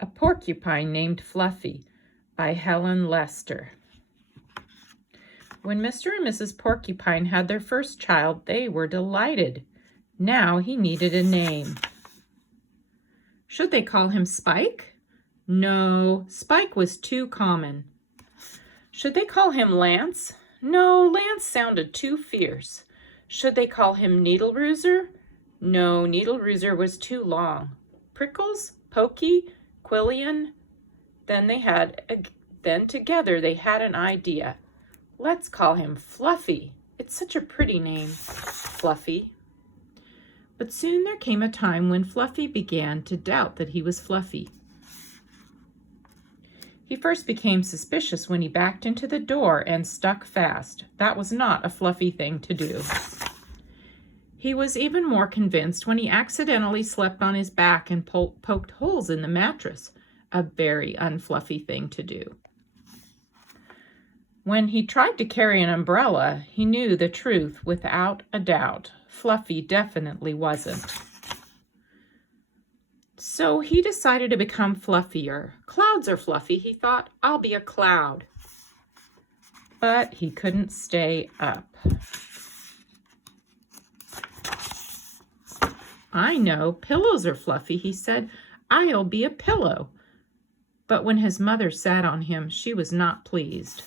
A Porcupine Named Fluffy by Helen Lester. When Mr. and Mrs. Porcupine had their first child, they were delighted. Now he needed a name. Should they call him Spike? No, Spike was too common. Should they call him Lance? No, Lance sounded too fierce. Should they call him Needle Rooser? No, Needle Rooser was too long. Prickles? Pokey? Quillian? Then together they had an idea. Let's call him Fluffy. It's such a pretty name, Fluffy. But soon there came a time when Fluffy began to doubt that he was Fluffy. He first became suspicious when he backed into the door and stuck fast. That was not a Fluffy thing to do. He was even more convinced when he accidentally slept on his back and poked holes in the mattress, a very unfluffy thing to do. When he tried to carry an umbrella, he knew the truth without a doubt. Fluffy definitely wasn't. So he decided to become fluffier. Clouds are fluffy, he thought. I'll be a cloud. But he couldn't stay up. I know, pillows are fluffy, he said. I'll be a pillow. But when his mother sat on him, she was not pleased.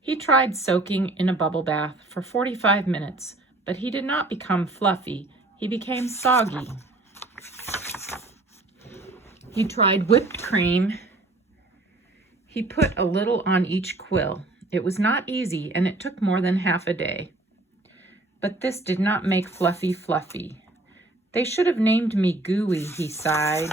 He tried soaking in a bubble bath for 45 minutes, but he did not become fluffy. He became soggy. He tried whipped cream. He put a little on each quill. It was not easy, and it took more than half a day. But this did not make Fluffy fluffy. They should have named me Gooey, he sighed.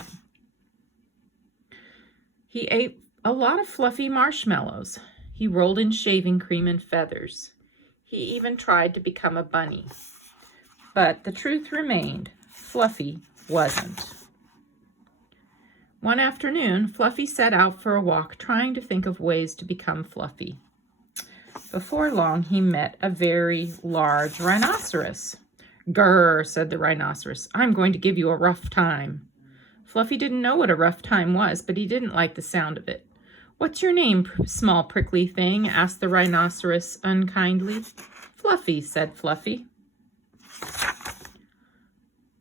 He ate a lot of fluffy marshmallows. He rolled in shaving cream and feathers. He even tried to become a bunny. But the truth remained, Fluffy wasn't. One afternoon, Fluffy set out for a walk, trying to think of ways to become Fluffy. Before long, he met a very large rhinoceros. "Grrr," said the rhinoceros, "I'm going to give you a rough time." Fluffy didn't know what a rough time was, but he didn't like the sound of it. "What's your name, small prickly thing?" asked the rhinoceros unkindly. "Fluffy," said Fluffy.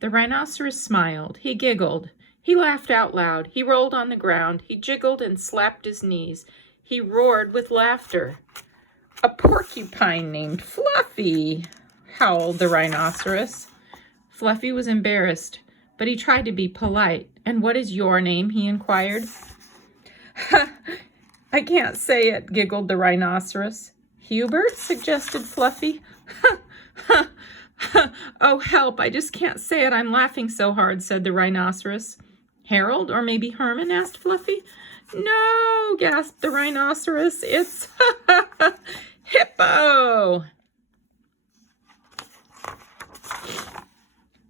The rhinoceros smiled. He giggled. He laughed out loud. He rolled on the ground. He jiggled and slapped his knees. He roared with laughter. "A porcupine named Fluffy," howled the rhinoceros. Fluffy was embarrassed, but he tried to be polite. "And what is your name?" he inquired. "I can't say it," giggled the rhinoceros. "Hubert?" suggested Fluffy. "Oh, help, I just can't say it. I'm laughing so hard," said the rhinoceros. "Harold, or maybe Herman?" asked Fluffy. "No," gasped the rhinoceros. "It's Hippo."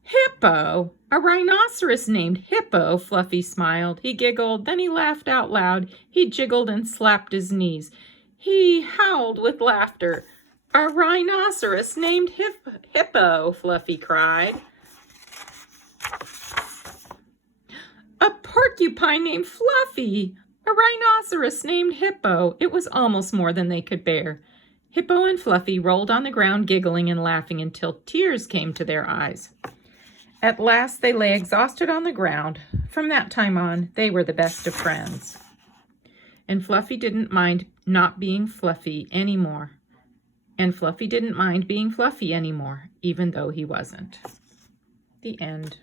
"Hippo? A rhinoceros named Hippo?" Fluffy smiled. He giggled, then he laughed out loud. He jiggled and slapped his knees. He howled with laughter. "A rhinoceros named Hippo," Fluffy cried. "A porcupine named Fluffy! A rhinoceros named Hippo!" It was almost more than they could bear. Hippo and Fluffy rolled on the ground, giggling and laughing until tears came to their eyes. At last they lay exhausted on the ground. From that time on, they were the best of friends. And Fluffy didn't mind not being Fluffy anymore. And Fluffy didn't mind being Fluffy anymore, even though he wasn't. The end.